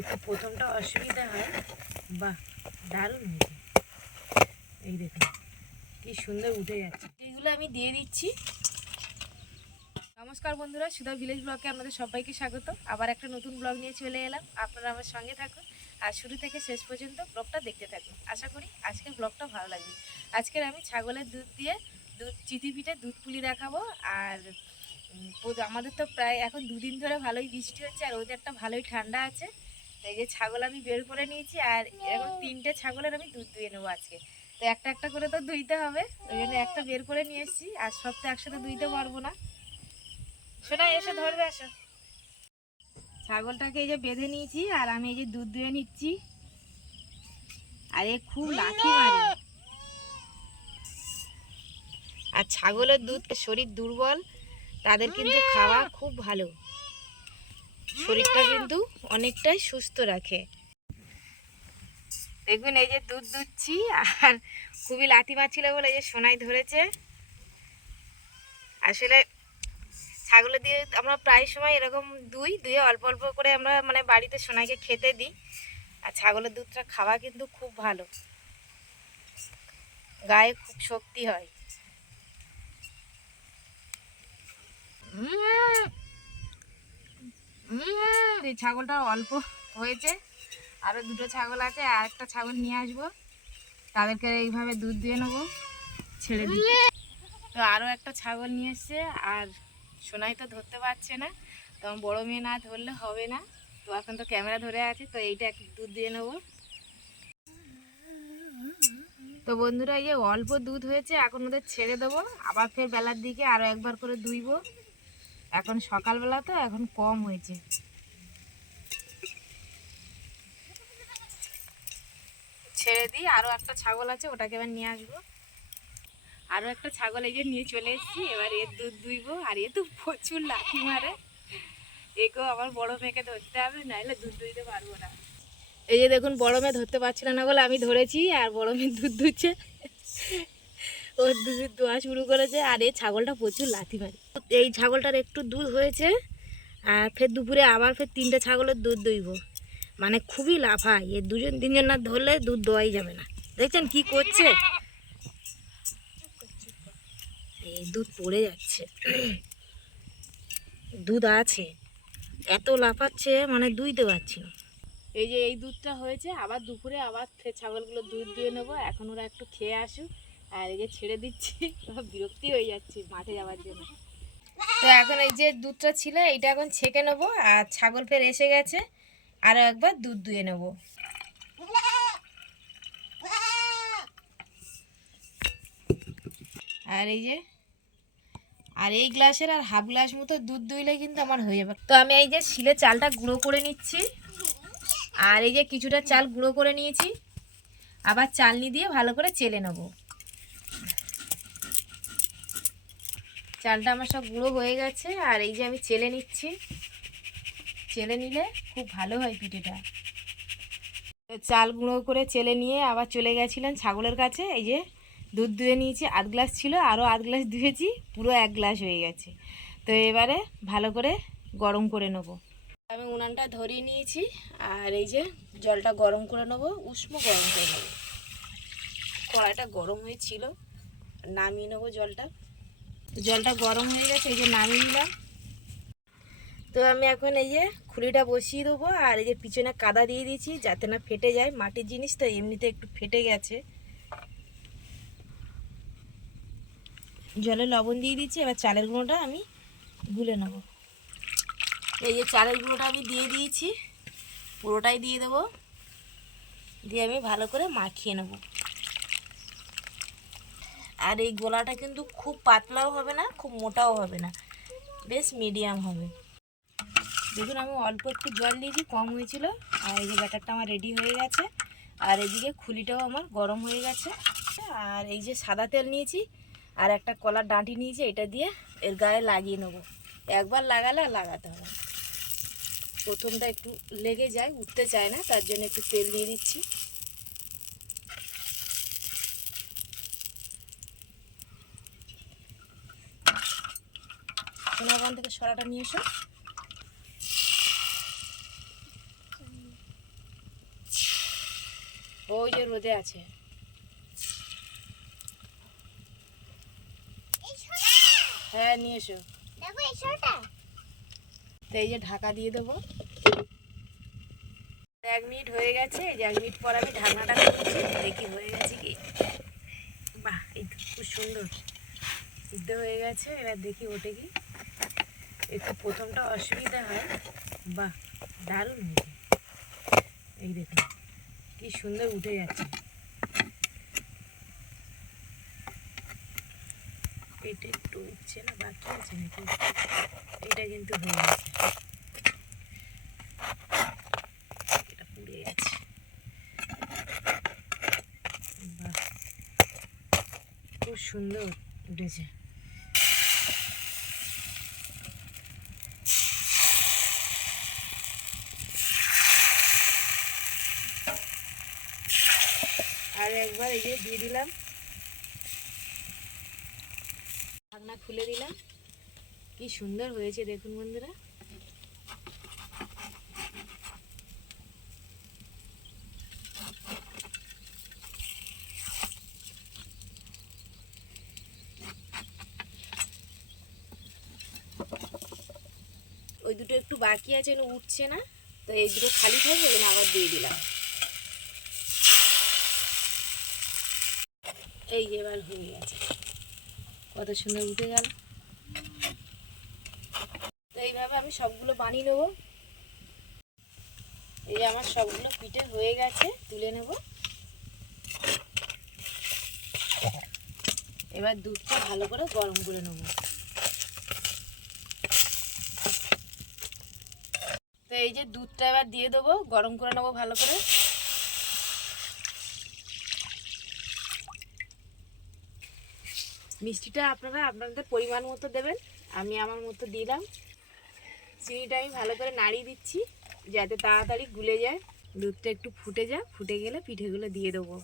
একটু প্রথমটা অসুবিধা হয়। বাহ, দারুণ হয়েছে। এই দেখুন, কি সুন্দর উঠে যাচ্ছে। এইগুলো আমি দিয়ে দিচ্ছি। নমস্কার বন্ধুরা, সুধা ভিলেজ ব্লগে আপনাদের সবাইকে স্বাগত। আবার একটা নতুন ব্লগ নিয়ে চলে এলাম। আপনারা আমার সঙ্গে থাকুন। আর শুরু থেকে শেষ পর্যন্ত ব্লগটা দেখতে থাকুন। আশা করি আজকের ব্লগটা ভালো লাগবে। আজকের আমি ছাগলের দুধ দিয়ে দুধ, চিতি পিঠে দুধ পুলি দেখাবো। আর আমাদের তো প্রায় এখন দুদিন ধরে ভালোই বৃষ্টি হচ্ছে, আর ওদেরটা ভালোই ঠান্ডা আছে। এই যে ছাগল আমি বের করে নিয়েছি আর এরকম তিনটে ছাগলের আমি দুধ দুয়ে নেব আজকে। তো একটা একটা করে তো দুইতে হবে ওই জন্য একটা বের করে নিয়ে এসেছি আর সব তো একসাথে দুইতে পারব না। শোনা এসে ধরবে আসো ছাগলটাকে এই যে বেঁধে নিয়েছি আর আমি এই যে দুধ দুয়ে নিচ্ছি। আর এ খুব লাঠি মারে। আর ছাগলের দুধ শরীর দুর্বল তাদের কিন্তু খাওয়া খুব ভালো। শরীরটা কিন্তু অনেকটাই সুস্থ রাখে। দেখুন, এই যে দুধ দুচ্ছি, আর খুবই লাথি মারছিল বলে যে সোনাই ধরেছে। আসলে ছাগলের দিয়ে আমরা প্রায় সময় এরকম দুই, দুয়ে অল্প অল্প করে আমরা মানে বাড়িতে সোনাইকে খেতে দিই। আর ছাগলের দুধটা খাওয়া কিন্তু খুব ভালো। গায়ে খুব শক্তি হয়। উম। এই ছাগলটা অল্প হয়েছে। আরও দুটো ছাগল আছে, আর একটা ছাগল নিয়ে আসব। তাদেরকে এইভাবে দুধ দিয়ে নেব, ছেড়ে দিই। তো আরও একটা ছাগল নিয়ে এসছে, আর সোনাই তো ধরতে পারছে না। তো বড়ো মেয়ে না ধরলে হবে না। তো এখন তো ক্যামেরা ধরে আছে, তো এইটা দুধ দিয়ে নেব। তো বন্ধুরা, এই অল্প দুধ হয়েছে, এখন ওদের ছেড়ে দেবো। আবার ফের বেলার দিকে আরও একবার করে দুইবো। এখন সকালবেলা তো এখন কম হয়েছে। ছেড়ে দিই আরও একটা ছাগল আছে, ওটাকে এবার নিয়ে আসব। আরও একটা ছাগল এই যে নিয়ে চলে এসেছি, এবার এর দুধ দুইবো, আর এ তো প্রচুর লাঠি মারে। একেও আমার বড় মেয়েকে ধরতে হবে, নাহলে দুধ দুইতে পারব না। এই যে দেখুন, বড় মেয়ে ধরতে পারছিল না বলে আমি ধরেছি, আর বড় মেয়ে দুধ দুচ্ছে। ওর দুধ দোয়া শুরু করেছে, আর এই ছাগলটা প্রচুর লাথি মারে। এই ছাগলটার একটু দুধ হয়েছে, আর ফের দুপুরে আবার ফের তিনটে ছাগলের দুধ দইব। মানে খুবই লাফায়, এ দুজন তিনজন না ধরলে দুধ দোয়াই যাবে না। দেখছেন কি করছে? এই দুধ পড়ে যাচ্ছে। দুধ আছে। এত লাফাচ্ছে মানে দুইতে পারছি না। এই যে এই দুধটা হয়েছে, আবার দুপুরে আবার ছাগলগুলো দুধ দিয়ে নেব। এখন ওরা একটু খেয়ে আসুক, আর এই যে ছেড়ে দিচ্ছি বিরক্তি হয়ে যাচ্ছে মাঠে যাওয়ার জন্য। তো এখন এই যে দুধটা ছিল, এইটা এখন ছেঁকে নেব আর ছাগল ফের এসে গেছে। আরও একবার দুধ দুয়ে নেব। আর এই যে, আর এই গ্লাসের আর হাফ গ্লাস মতো দুধ দুইলে কিন্তু আমার হয়ে যাবে। তো আমি এই যে শিলে চালটা গুঁড়ো করে নিচ্ছি। আর এই যে কিছুটা চাল গুঁড়ো করে নিয়েছি। আবার চালনি দিয়ে ভালো করে চেলে নেব। চালটা আমার সব গুঁড়ো হয়ে গেছে, আর এই যে আমি চেলে নিচ্ছি। চেলে নিলে খুব ভালো হয় পিঠেটা। চাল গুঁড়ো করে চেলে নিয়ে আবার চলে গেছিলাম ছাগলের কাছে। এই যে দুধ ধুয়ে নিয়েছি, আধ গ্লাস ছিল, আরও আধ গ্লাস ধুয়েছি পুরো এক গ্লাস হয়ে গেছে। তো এবারে ভালো করে গরম করে নেব। আমি উনানটা ধরিয়ে নিয়েছি, আর এই যে জলটা গরম করে নেব, উষ্ণ গরম করে নেব। কড়াইটা গরম হয়েছিল, নামিয়ে নেব জলটা। জলটা গরম হয়ে গেছে, এই যে নামিয়ে নিলাম। তো আমি এখন এই যে খুলিটা বসিয়ে দেবো, আর এই যে পিছনে কাদা দিয়ে দিয়েছি যাতে না ফেটে যায়। মাটির জিনিস তো এমনিতে একটু ফেটে গেছে। জলে লবণ দিয়ে দিচ্ছি এবার চালের গুঁড়োটা আমি গুলে নেব। এই যে চালের গুঁড়োটা আমি দিয়ে দিয়েছি, পুরোটাই দিয়ে দেবো। দিয়ে আমি ভালো করে মাখিয়ে নেব। আর এই গোলাটা কিন্তু খুব পাতলাও হবে না, খুব মোটাও হবে না। বেশ মিডিয়াম হবে। দেখুন, আমি অল্প একটু জল দিয়েছি, কম হয়েছিল, আর এই যে ব্যাটারটা আমার রেডি হয়ে গেছে। আর এদিকে খুলিটাও আমার গরম হয়ে গেছে। আর এই যে সাদা তেল নিয়েছি, আর একটা কলার ডাঁটি নিয়েছি, এটা দিয়ে এর গায়ে লাগিয়ে নেব। একবার লাগালে আর লাগাতে হবে। প্রথমটা একটু লেগে যায়, উঠতে চায় না, তার জন্য একটু তেল দিয়ে দিচ্ছি। সোনাবান থেকে সরাটা নিয়ে এসো। ওই যে রোদে আছে। হ্যাঁ নিয়ে এসো। এই তো এই যে ঢাকা দিয়ে দেবো। এক মিনিট হয়ে গেছে এই যে এক মিনিট পর আমি ঢাকনাটা খুলছি দেখি হয়ে গেছে কি। বাহ এই খুব সুন্দর। সিদ্ধ হয়ে গেছে এবার দেখি ওঠে কি। একটু প্রথমটা অসুবিধা হয়। বাহ, দারুণ হয়েছে। এই দেখুন, কি সুন্দর উঠে যাচ্ছে। এটা একটু উঠছে না, বাকি আছে নাকি? এটা কিন্তু হয়ে গেছে। এটা পুড়ে গেছে। খুব সুন্দর উঠেছে। আর একবার এই যে দিয়ে দিলাম। ঢাকনা খুলে দিলাম। কি সুন্দর হয়েছে দেখুন বন্ধুরা। ওই দুটো একটু বাকি আছে উঠছে না। তো এই দুটো খালি থাকবে আবার দিয়ে দিলাম। এই যে এবার হয়ে গেছে। কত সুন্দর উঠে গেল। তো এইভাবে আমি সবগুলো বানিয়ে নেব। এই আমার সবগুলো পিঠে হয়ে গেছে, তুলে নেব। এবার দুধটা ভালো করে গরম করে নেব। তো এই যে দুধটা এবার দিয়ে দেবো, গরম করে নেব ভালো করে। মিষ্টিটা আপনারা আপনাদের পরিমাণ মতো দেবেন, আমি আমার মতো দিলাম। চিনিটা আমি ভালো করে নাড়িয়ে দিচ্ছি, যাতে তাড়াতাড়ি গুলে যায়, দুধটা একটু ফুটে যায় ফুটে গেলে পিঠেগুলো দিয়ে দেবো।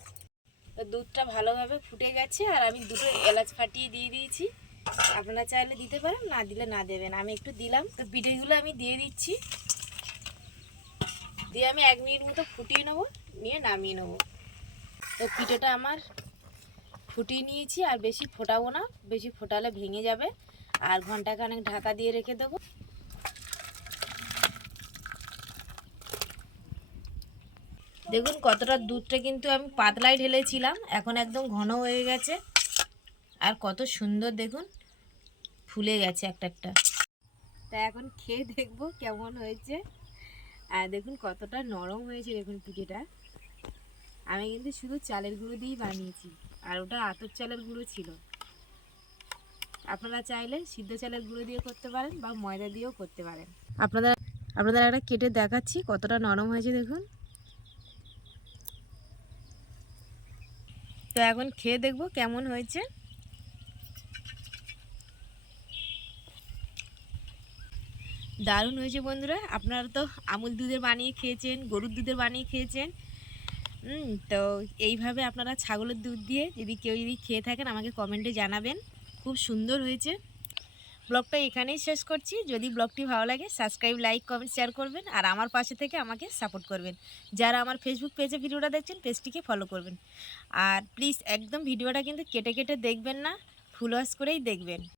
দুধটা ভালোভাবে ফুটে গেছে, আর আমি দুটো এলাচ ফাটিয়ে দিয়ে দিয়েছি। আপনারা চাইলে দিতে পারেন, না দিলে না দেবেন। আমি একটু দিলাম, তো পিঠেগুলো আমি দিয়ে দিচ্ছি। দিয়ে আমি এক মিনিট মতো ফুটিয়ে নেব, নিয়ে নামিয়ে নেব। তো পিঠেটা আমার ফুটিয়ে নিয়েছি আর বেশি ফোটাবো না, বেশি ফোটালে ভেঙে যাবে। আর ঘন্টাখানেক ঢাকা দিয়ে রেখে দেবো। দেখুন কতটা দুধটা কিন্তু আমি পাতলাই ঢেলেছিলাম, এখন একদম ঘন হয়ে গেছে। আর কত সুন্দর দেখুন, ফুলে গেছে একটা একটা। তা এখন খেয়ে দেখব কেমন হয়েছে। আর দেখুন কতটা নরম হয়েছে দেখুন পিঠেটা। আমি কিন্তু শুধু চালের গুঁড়ো দিয়েই বানিয়েছি। আর ওটা আতর চালের গুঁড়ো ছিল। আপনারা চাইলে সিদ্ধ চালের গুঁড়ো দিয়ে করতে পারেন বা ময়দা দিয়েও করতে পারেন। আপনাদের আপনাদের একটা কেটে দেখাচ্ছি, কতটা নরম হয়েছে দেখুন। তো এখন খেয়ে দেখব কেমন হয়েছে। দারুণ হয়েছে বন্ধুরা, আপনারা তো আমুল দুধের বানিয়ে খেয়েছেন, গরুর দুধের বানিয়ে খেয়েছেন। হুম, তো এইভাবে আপনারা ছাগলের দুধ দিয়ে যদি কেউ যদি খেয়ে থাকেন, আমাকে কমেন্টে জানাবেন। খুব সুন্দর হয়েছে। ব্লগটা এখানেই শেষ করছি। যদি ব্লগটি ভালো লাগে, সাবস্ক্রাইব, লাইক, কমেন্ট, শেয়ার করবেন আর আমার পাশে থেকে আমাকে সাপোর্ট করবেন। যারা আমার ফেসবুক পেজে ভিডিওটা দেখছেন পেজটিকে ফলো করবেন। আর প্লিজ একদম ভিডিওটা কিন্তু কেটে কেটে দেখবেন না ফুল ওয়াশ করেই দেখবেন।